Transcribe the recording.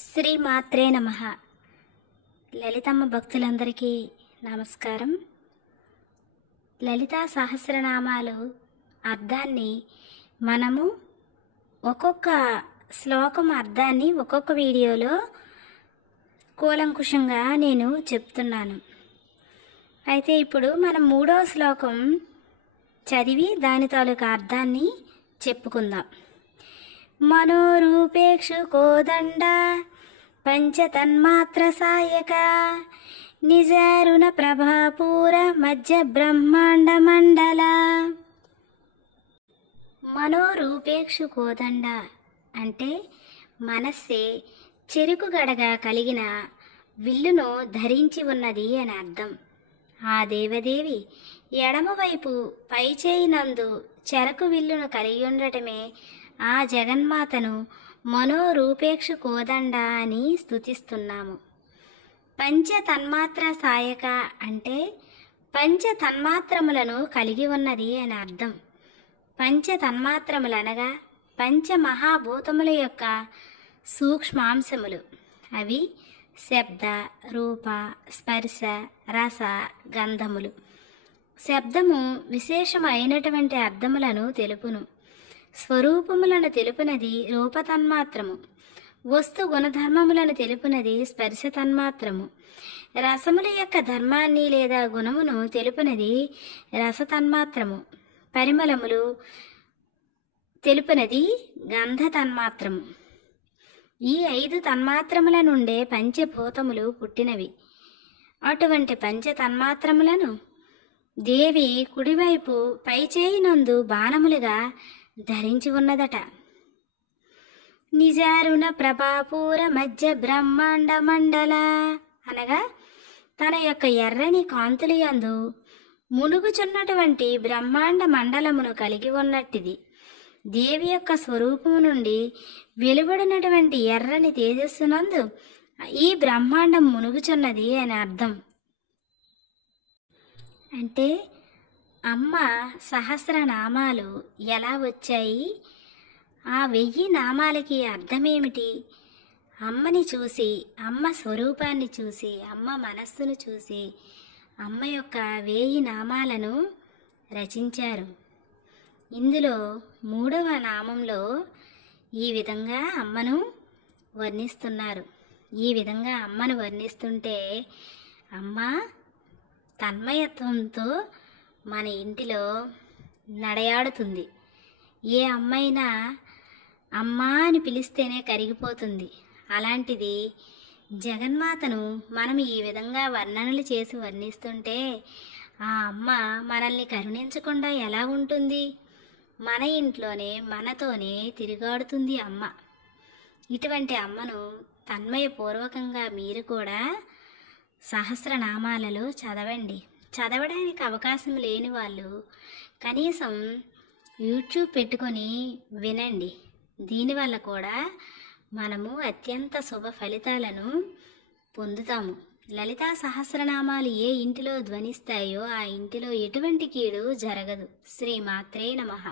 శ్రీ మాత్రే నమః. లలితమ్మ భక్తులందరికీ నమస్కారం. లలితా సహస్రనామాలు అర్థాన్ని మనము ఒక్కొక్క శ్లోకం అర్థాన్ని ఒక్కొక్క వీడియోలో కూలంకుషంగా నేను చెప్తున్నాను. అయితే ఇప్పుడు మనం 3వ శ్లోకం చదివి దాని తాలూకా అర్థాన్ని చెప్పుకుందాం. మనోరూపేక్షు కోదండ పంచతన్మాత్ర సాయక నిజారుణ ప్రభాపూర మధ్య బ్రహ్మాండ మండల. మనోరూపేక్షు కోదండ అంటే మనస్సే చెరుకు గడగా కలిగిన విల్లును ధరించి ఉన్నది అని అర్థం. ఆ దేవదేవి ఎడమవైపు పైచేయినందు చెరకు విల్లును కలిగి ఉండటమే ఆ జగన్మాతను మనోరూపేక్షు కోదండ అని స్తుతిస్తున్నాము. పంచతన్మాత్ర సాయక అంటే పంచతన్మాత్రములను కలిగి ఉన్నది అని అర్థం. పంచతన్మాత్రములనగా పంచమహాభూతముల యొక్క సూక్ష్మాంశములు. అవి శబ్ద, రూప, స్పర్శ, రస, గంధములు. శబ్దము విశేషమైనటువంటి అర్థములను తెలుపును. స్వరూపములను తెలుపునది రూపతన్మాత్రము. వస్తు గుణధర్మములను తెలుపునది స్పర్శ తన్మాత్రము. రసముల యొక్క ధర్మాన్ని లేదా గుణమును తెలుపునది రసతన్మాత్రము. పరిమళములు తెలుపునది గంధ తన్మాత్రము. ఈ 5 తన్మాత్రముల నుండే పంచభూతములు పుట్టినవి. అటువంటి పంచతన్మాత్రములను దేవి కుడివైపు పైచేయినందు బాణములుగా ధరించి ఉన్నదట. నిజారుణ ప్రభాపూర మధ్య బ్రహ్మాండ మండల అనగా తన యొక్క ఎర్రని కాంతులయందు మునుగుచున్నటువంటి బ్రహ్మాండ మండలమును కలిగి ఉన్నట్టిది. దేవి యొక్క స్వరూపము నుండి వెలువడినటువంటి ఎర్రని తేజస్సునందు ఈ బ్రహ్మాండం మునుగుచున్నది అని అర్థం. అంటే అమ్మ సహస్రనామాలు ఎలా వచ్చాయి, ఆ 1000 నామాలకి అర్థమేమిటి, అమ్మని చూసి, అమ్మ స్వరూపాన్ని చూసి, అమ్మ మనస్సును చూసి అమ్మ యొక్క 1000 నామాలను రచించారు. ఇందులో 3వ నామంలో ఈ విధంగా అమ్మను వర్ణిస్తున్నారు. ఈ విధంగా అమ్మను వర్ణిస్తుంటే అమ్మ తన్మయత్వంతో మన ఇంటిలో నడయాడుతుంది. ఏ అమ్మైనా అమ్మా అని పిలిస్తేనే కరిగిపోతుంది. అలాంటిది జగన్మాతను మనం ఈ విధంగా వర్ణనలు చేసి వర్ణిస్తుంటే ఆ అమ్మ మనల్ని కరుణించకుండా ఎలా ఉంటుంది? మన ఇంట్లోనే మనతోనే తిరుగాడుతుంది అమ్మ. ఇటువంటి అమ్మను తన్మయపూర్వకంగా మీరు కూడా సహస్రనామాలలో చదవండి. చదవడానికి అవకాశం లేని వాళ్ళు కనీసం యూట్యూబ్ పెట్టుకొని వినండి. దీనివల్ల కూడా మనము అత్యంత శుభ ఫలితాలను పొందుతాము. లలితా సహస్రనామాలు ఏ ఇంటిలో ధ్వనిస్తాయో ఆ ఇంటిలో ఎటువంటి కీడు జరగదు. శ్రీ మాత్రే నమః.